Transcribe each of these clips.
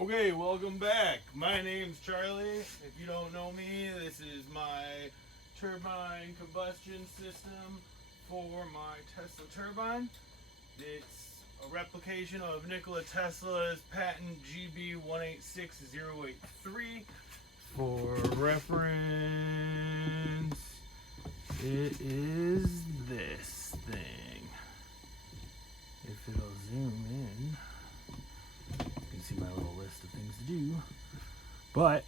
Okay, welcome back. My name's Charlie. If you don't know me, this is my turbine combustion system for my Tesla turbine. It's a replication of Nikola Tesla's patent GB186 For reference, it is this thing. If it'll zoom in, you can see my little list of things to do. But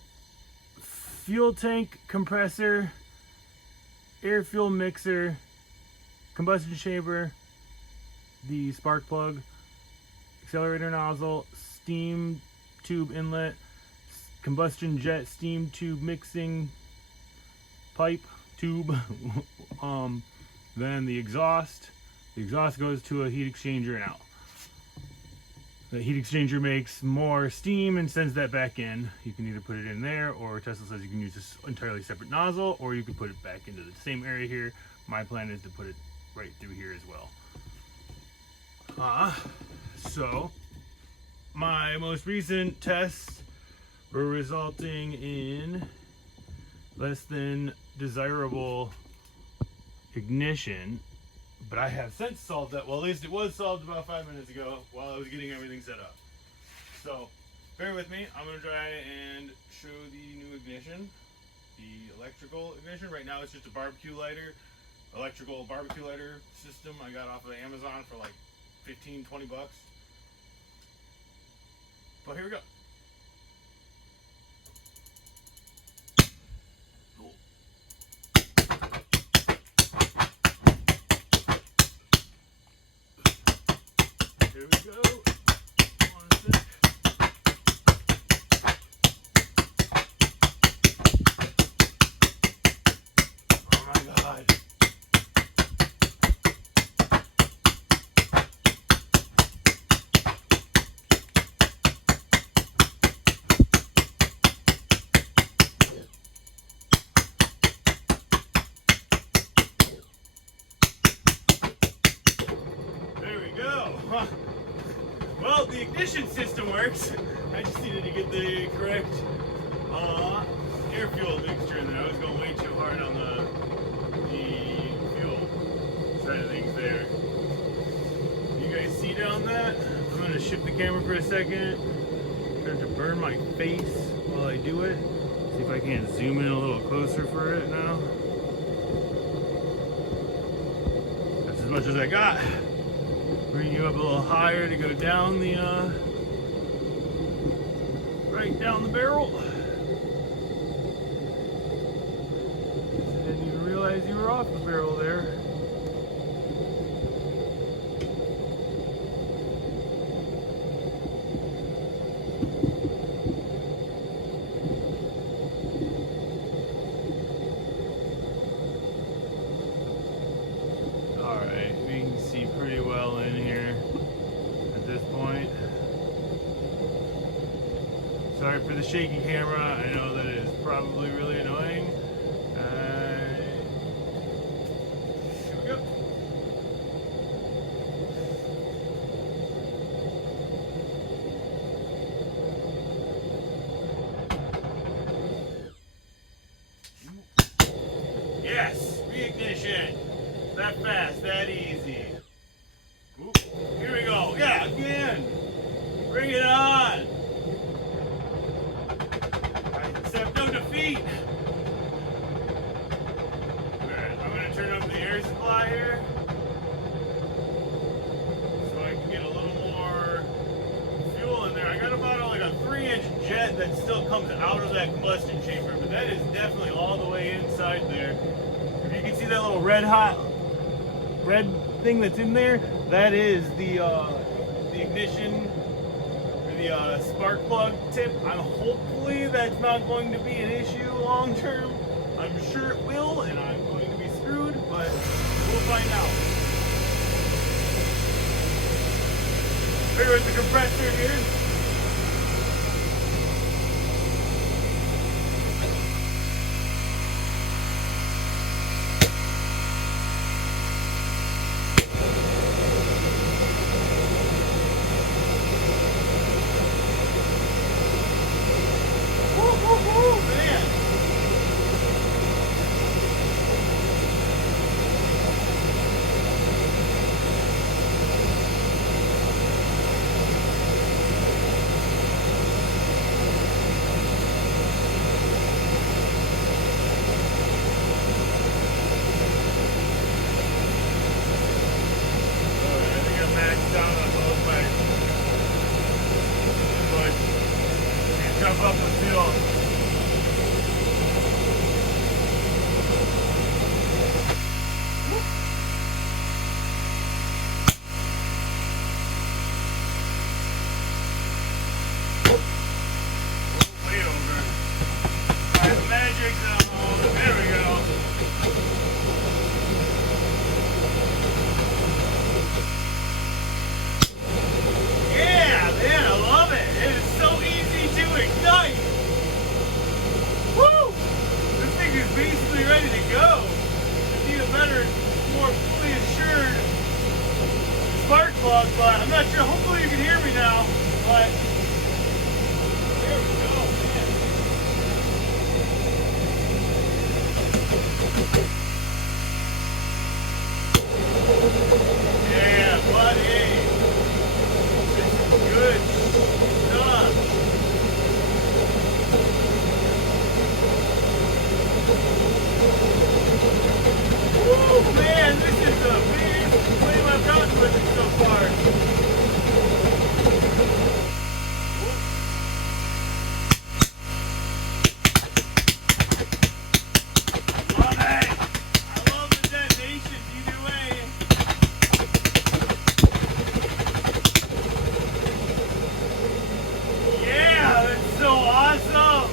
fuel tank, compressor, air fuel mixer, combustion chamber, the spark plug, accelerator nozzle, steam tube inlet, combustion jet steam tube mixing pipe tube, then the exhaust. The exhaust goes to a heat exchanger and out. The heat exchanger makes more steam and sends that back in. You can either put it in there, or Tesla says you can use this entirely separate nozzle, or you can put it back into the same area here. My plan is to put it right through here as well. So my most recent tests were resulting in less than desirable ignition, but I have since solved that. Well, at least it was solved about 5 minutes ago while I was getting everything set up. So bear with me. I'm going to try and show the new ignition, the electrical ignition. Right now it's just a barbecue lighter, electrical barbecue lighter system I got off of Amazon for like 15-20 bucks. But here we go. Here we go. One sec. Oh my God. There we go. Well, the ignition system works. I just needed to get the correct air fuel mixture in there. I was going way too hard on the fuel side of things there. You guys see down that? I'm going to shift the camera for a second. Start to burn my face while I do it. See if I can zoom in a little closer for it now. That's as much as I got. Bring you up a little higher to go down the, right down the barrel. Didn't even realize you were off the barrel there. Alright, we can see pretty well in here at this point. Sorry for the shaky camera. I know that is probably really annoying. Here we go. Yes, reignition. That fast, that easy. Oop, here we go. Yeah, again. Bring it on. I accept no defeat. Alright, I'm going to turn up the air supply here so I can get a little more fuel in there. I got about like a 3-inch jet that still comes out of that combustion chamber, but that is definitely all the way inside there. If you can see that little red thing that's in there, that is the ignition or the spark plug tip. Hopefully that's not going to be an issue long term. I'm sure it will, and I'm going to be screwed, but we'll find out. Here with the compressor here. fuel. Way over. Alright, the magic zone. There we go. Yeah, man, I love it. It is so easy to ignite. Woo! This thing is basically ready to go. Just need a better, more fully assured spark plug, but I'm not sure. Hopefully you can hear me now. But there we go, man. Yeah, buddy. Good stuff. Woo, man, this is the biggest flame I've gotten with it so far. Love it. I love the detonation either way. Yeah, that's so awesome.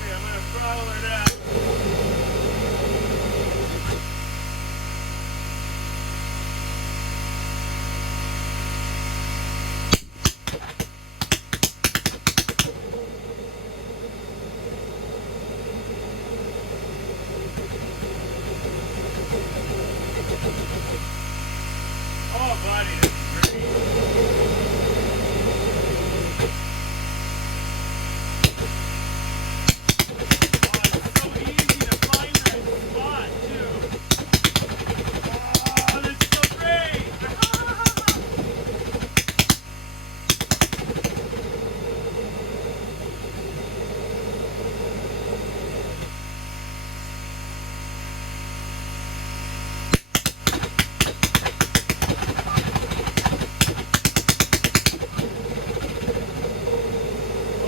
Okay, I'm gonna throttle her down. Oh, buddy, this is great. Oh, it's so easy to find that spot, too. Oh, that's so great.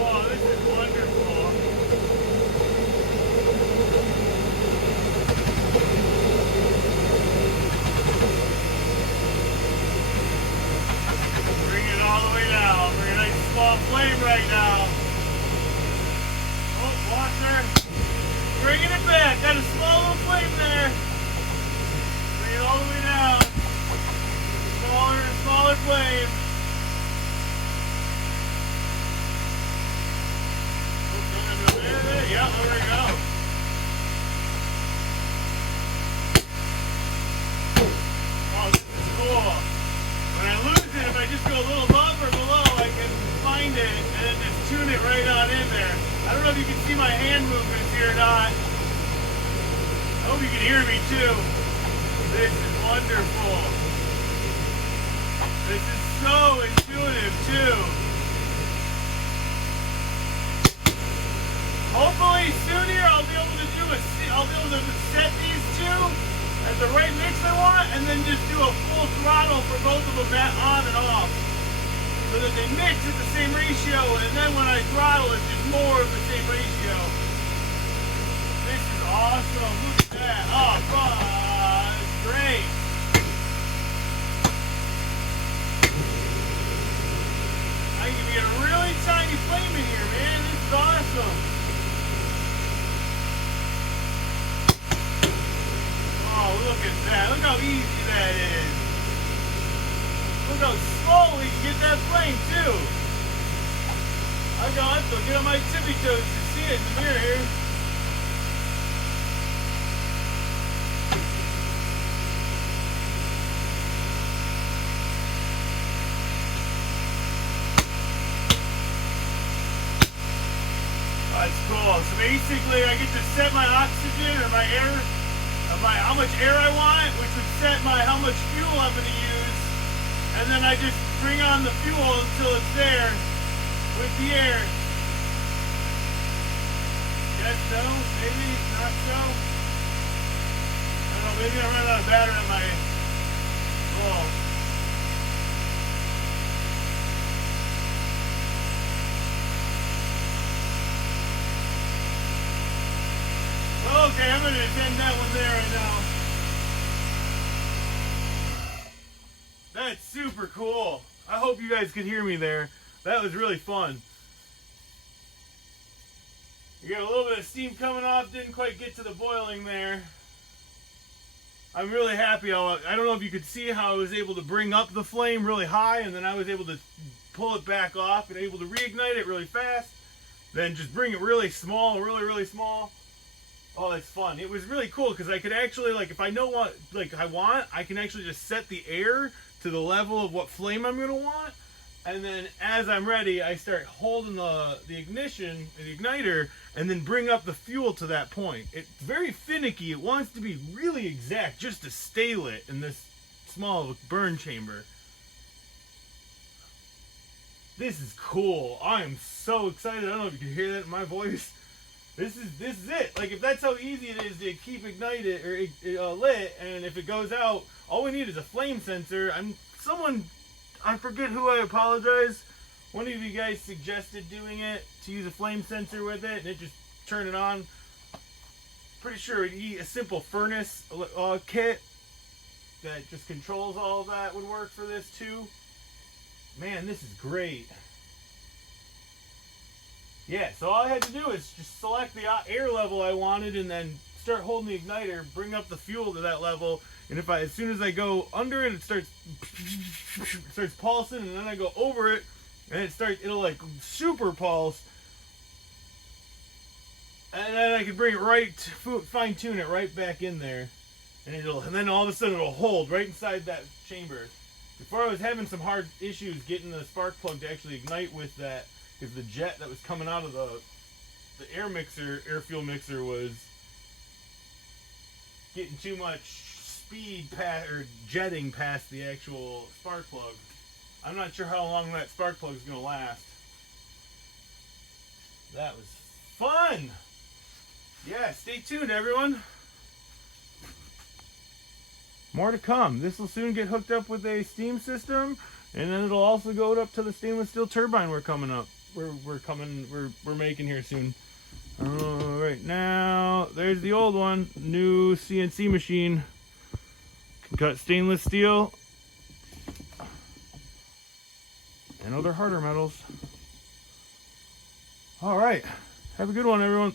Oh, this is wonderful. Bring it all the way down. Bring a nice small flame right now. Oh, washer. Bringing it back. Got a small little flame there. Bring it all the way down. Smaller and smaller flame. Yeah, there we go. Oh, this is cool. When I lose it, if I just go a little above or below, I can find it and then just tune it right on in there. I don't know if you can see my hand movements here or not. I hope you can hear me too. This is wonderful. This is so intuitive too. Hopefully soon here I'll be able to set these two at the right mix I want, and then just do a full throttle for both of them on and off, so that they mix at the same ratio, and then when I throttle it's just more of the same ratio. This is awesome. Look at that. Oh, fun. It's great. I can get a really tiny flame in here, man. This is awesome. Oh, look at that. Look how easy that is. Look how slow we can get that flame, too. I have to get on my tippy toes to see it in the mirror here. That's cool. So basically, I get to set my oxygen or my air, how much air I want, which would set how much fuel I'm going to use, and then I just bring on the fuel until it's there with the air. Yes, no, maybe not so. I don't know. Maybe I run out of battery on my wall. Okay, I'm going to send that one there right now. That's super cool. I hope you guys could hear me there. That was really fun. You got a little bit of steam coming off, didn't quite get to the boiling there. I'm really happy. I don't know if you could see how I was able to bring up the flame really high, and then I was able to pull it back off and able to reignite it really fast. Then just bring it really small, really small. Oh, that's fun. It was really cool because I could actually, like, if I know what I can actually just set the air to the level of what flame I'm gonna want, and then as I'm ready, I start holding the ignition, the igniter, and then bring up the fuel to that point. It's very finicky. It wants to be really exact just to stay lit in this small burn chamber. This is cool. I am so excited. I don't know if you can hear that in my voice. This is it. Like, if that's how easy it is to keep ignited or lit, and if it goes out, all we need is a flame sensor. I forget who, I apologize. One of you guys suggested doing it, to use a flame sensor with it, and it just turn it on. Pretty sure a simple furnace kit that just controls all of that would work for this too. Man, this is great. Yeah, so all I had to do is just select the air level I wanted and then start holding the igniter, bring up the fuel to that level, and as soon as I go under it, it starts pulsing, and then I go over it, and it'll like super pulse, and then I can bring it right, fine tune it right back in there, and then all of a sudden it'll hold right inside that chamber. Before I was having some hard issues getting the spark plug to actually ignite with that, because the jet that was coming out of the air fuel mixer was getting too much speed or jetting past the actual spark plug. I'm not sure how long that spark plug is going to last. That was fun. Yeah, stay tuned, everyone. More to come. This will soon get hooked up with a steam system, and then it'll also go up to the stainless steel turbine we're making here soon. Right now, there's the old one, new CNC machine. Can cut stainless steel and other harder metals. All right, have a good one, everyone.